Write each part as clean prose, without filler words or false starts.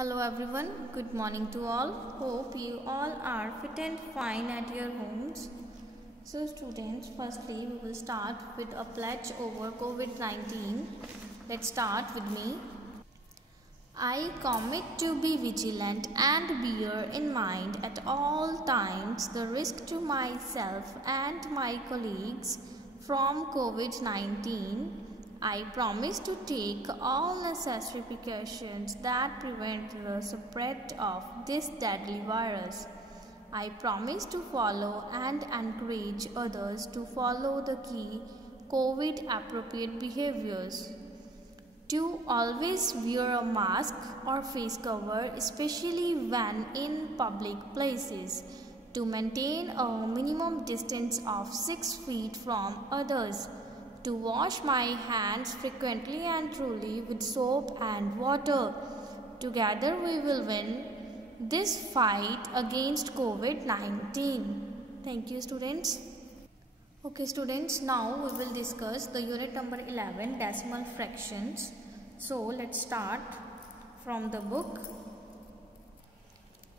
Hello everyone, good morning to all. Hope you all are fit and fine at your homes. So students, firstly we will start with a pledge over COVID-19. Let's start with me. I commit to be vigilant and bear in mind at all times the risk to myself and my colleagues from COVID-19. I promise to take all necessary precautions that prevent the spread of this deadly virus. I promise to follow and encourage others to follow the key COVID appropriate behaviors. To always wear a mask or face cover, especially when in public places. To maintain a minimum distance of 6 feet from others. To wash my hands frequently and truly with soap and water. Together we will win this fight against COVID-19. Thank you, students. Okay, students, now we will discuss the unit number 11, decimal fractions. So let's start from the book.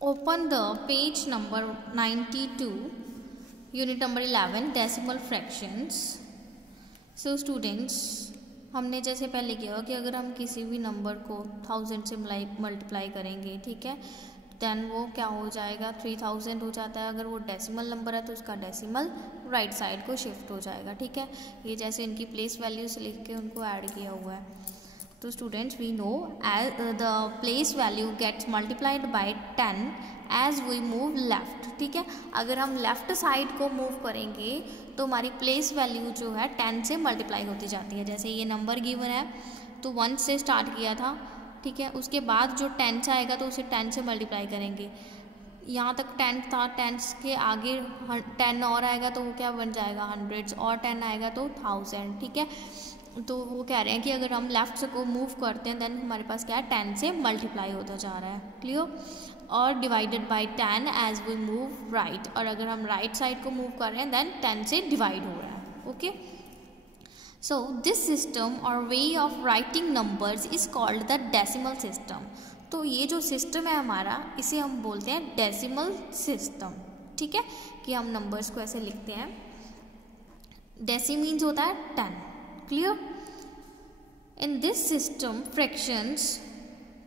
Open the page number 92, unit number 11, decimal fractions. So students, हमने जैसे पहले किया कि अगर हम किसी भी number को 1000 से मल्टीप्लाई करेंगे, ठीक है, देन वो क्या हो जाएगा, 3000 हो जाता है. अगर वो डेसिमल नंबर है तो उसका डेसिमल राइट साइड को शिफ्ट हो जाएगा. ठीक है, ये जैसे इनकी प्लेस वैल्यूज लिख के उनको ऐड किया हुआ है. तो students, we know as the place value gets multiplied by 10 as we move left. ठीक है, अगर हम लेफ्ट साइड को मूव करेंगे तो हमारी प्लेस वैल्यू जो है 10 से मल्टीप्लाई होती जाती है. जैसे ये नंबर गिवन है तो 1 से स्टार्ट किया था, ठीक है, उसके बाद जो 10 आएगा तो उसे 10 से मल्टीप्लाई करेंगे. यहाँ तक 10 था, 10 के आगे 10 और आएगा तो वो क्या बन जाएगा, 100, और 10 आएगा तो 1000. ठीक है, तो वो कह रहे हैं कि अगर हम लेफ्ट से को मूव करते हैं देन हमारे पास क्या है, 10 से मल्टीप्लाई होता जा रहा है. क्लियर, और divided by 10 as we move right, और अगर हम राइट साइड को मूव कर रहे हैं देन 10 से डिवाइड हो रहा है. ओके, सो दिस सिस्टम और way of writing numbers is called the decimal system. तो ये जो सिस्टम है हमारा, इसे हम बोलते हैं डेसिमल सिस्टम. ठीक है, कि हम नंबर्स को ऐसे लिखते हैं. डेसी मीन्स होता है 10. Clear, in this system fractions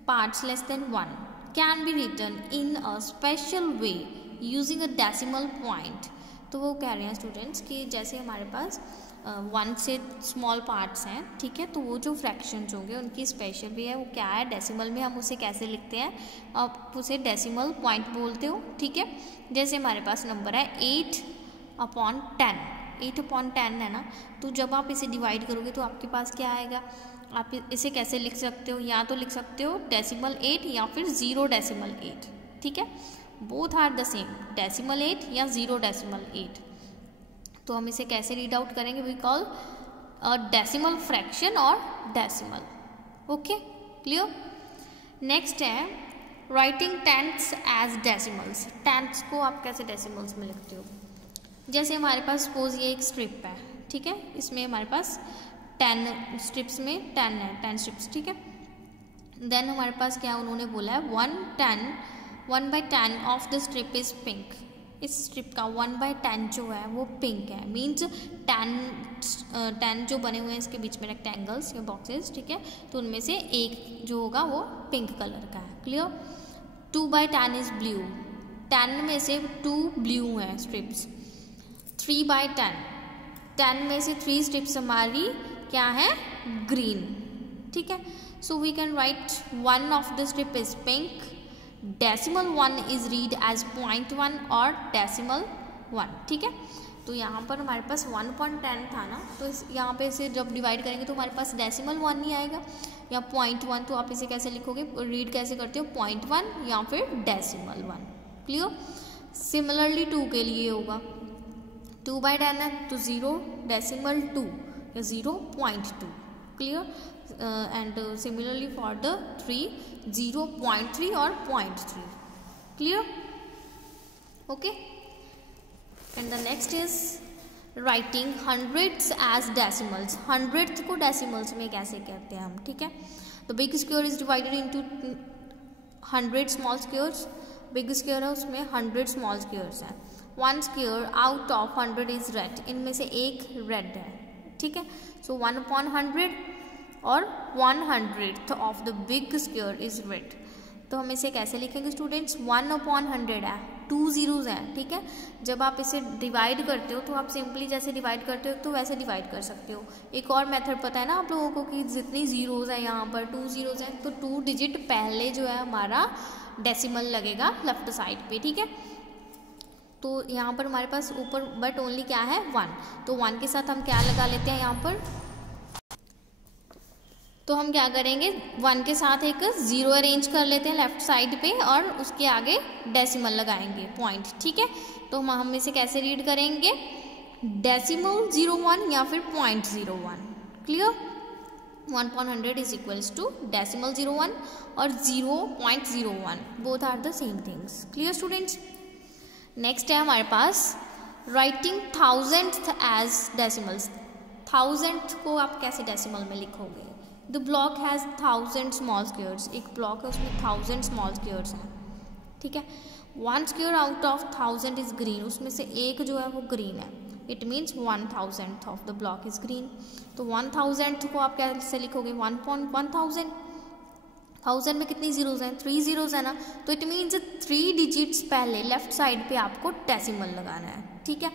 parts less than 1 can be written in a special way using a decimal point. तो वो कह रहे हैं स्टूडेंट्स कि जैसे हमारे पास 1 से स्मॉल पार्ट्स हैं, ठीक है, तो वो जो फ्रैक्शंस होंगे उनकी स्पेशल वे है. वो क्या है, डेसिमल में हम उसे कैसे लिखते हैं, आप उसे डेसिमल पॉइंट बोलते हो. ठीक है, जैसे हमारे पास नंबर है 8/10. 8/10 है ना, तो जब आप इसे डिवाइड करोगे तो आपके पास क्या आएगा, आप इसे कैसे लिख सकते हो, या तो लिख सकते हो डेसिमल 8 या फिर 0.8. ठीक है, both are the same, decimal 8 या 0.8. तो हम इसे कैसे रीड आउट करेंगे, we call a decimal fraction और डेसिमल. Okay, clear. नेक्स्ट है writing tenths as decimals. Tenths को आप कैसे डेसिमल्स में लिखते हो. जैसे हमारे पास सपोज ये एक स्ट्रिप है, ठीक है, इसमें हमारे पास 10 स्ट्रिप्स में 10 है, 10 स्ट्रिप्स. ठीक है, देन हमारे पास क्या उन्होंने बोला है 1/10 of the strip is pink. इस स्ट्रिप का 1/10 जो है वो पिंक है. मीन्स 10 जो बने हुए हैं इसके बीच में रेक्टेंगल्स या बॉक्सेस, ठीक है, तो उनमें से एक जो होगा वो पिंक कलर का है. क्लियर. 2/10 is blue. 10 में से 2 ब्लू हैं स्ट्रिप्स. 3/10, 10 में से 3 स्ट्रिप्स हमारी क्या है, ग्रीन. ठीक है, so we can write 1 of the strip is pink, decimal 1 is read as 0.1 और डेसिमल 1. ठीक है, तो यहाँ पर हमारे पास 1/10 था ना, तो यहाँ पे इसे जब डिवाइड करेंगे तो हमारे पास डेसिमल 1 ही आएगा या 0.1. तो आप इसे कैसे लिखोगे, रीड कैसे करते हो, 0.1 या फिर डेसिमल 1. क्लियर. सिमिलरली 2 के लिए होगा, 2/10 है तो 0.2 या 0.2. Clear. And similarly for the 3, 0.3 और 0.3. Clear. Okay, and the next is writing hundreds as decimals. Hundreds को डेसिमल्स में कैसे कहते हैं हम. ठीक है, the big square is divided into 100 small squares, big square है उसमें 100 स्मॉल स्क्वेयर्स हैं। 1 square out of 100 is red, इनमें से एक रेड है, ठीक है। सो 1/100 और 1/100 of the big square is red. तो हम इसे कैसे लिखेंगे स्टूडेंट्स, 1/100 है, 2 zeros हैं, ठीक है। जब आप इसे डिवाइड करते हो तो आप सिंपली जैसे डिवाइड करते हो तो वैसे डिवाइड कर सकते हो। एक और मेथड पता है ना आप लोगों को कि जितनी जीरोज है यहाँ पर 2 zeros हैं, तो 2 डिजिट पहले जो है हमारा डेसिमल लगेगा लेफ्ट साइड पे, ठीक है। तो यहाँ पर हमारे पास ऊपर बट ओनली क्या है 1, तो 1 के साथ हम क्या लगा लेते हैं यहाँ पर, तो हम क्या करेंगे 1 के साथ एक 0 अरेंज कर लेते हैं लेफ्ट साइड पे और उसके आगे डेसिमल लगाएंगे पॉइंट, ठीक है। तो हम इसे कैसे रीड करेंगे, डेसिमल 01 या फिर .01, clear. 1/100 is equals to decimal 01 और 0.01, both are the same things, clear students. Next है हमारे पास writing 1000th as decimals. 1000th को आप कैसे डेसिमल में लिखोगे, the block has 1000 small squares, एक ब्लॉक है उसमें 1000 स्मॉल स्क्वेयर्स हैं, ठीक है। 1 square out of 1000 is green, उसमें से एक जो है वो ग्रीन है, it means 1000th of the block is green. तो 1000th को आप कैसे लिखोगे, 1/1000, 1000 में कितनी जीरोज हैं, 3 zeros है ना, तो इट मीन्स 3 डिजिट्स पहले लेफ्ट साइड पे आपको डेसिमल लगाना है, ठीक है।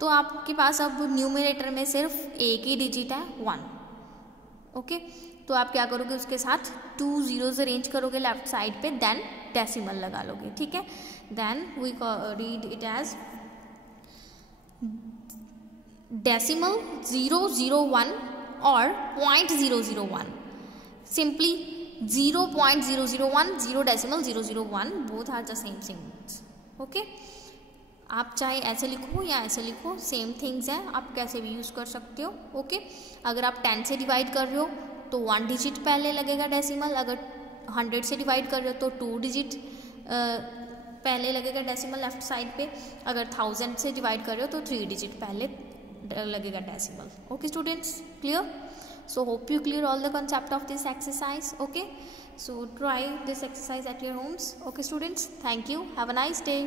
तो आपके पास अब न्यूमरेटर में सिर्फ एक ही डिजिट है 1, ओके। तो आप क्या करोगे, उसके साथ 2 zeros अरेंज करोगे लेफ्ट साइड पे, देन डेसिमल लगा लोगे, ठीक है। Then we read it as decimal 001 और .001, simply 0.001, 0.001, both are the same things, okay. आप चाहे ऐसे लिखो या ऐसे लिखो, सेम थिंग्स हैं, आप कैसे भी यूज़ कर सकते हो, ओके। अगर आप 10 से डिवाइड कर रहे हो तो 1 डिजिट पहले लगेगा डेसिमल, अगर 100 से डिवाइड कर रहे हो तो 2 डिजिट पहले लगेगा डेसिमल लेफ्ट साइड पे, अगर 1000 से डिवाइड कर रहे हो तो 3 डिजिट पहले लगेगा decimal, okay students, clear. So hope you clear all the concept of this exercise, okay. So try this exercise at your homes, okay students. Thank you, have a nice day.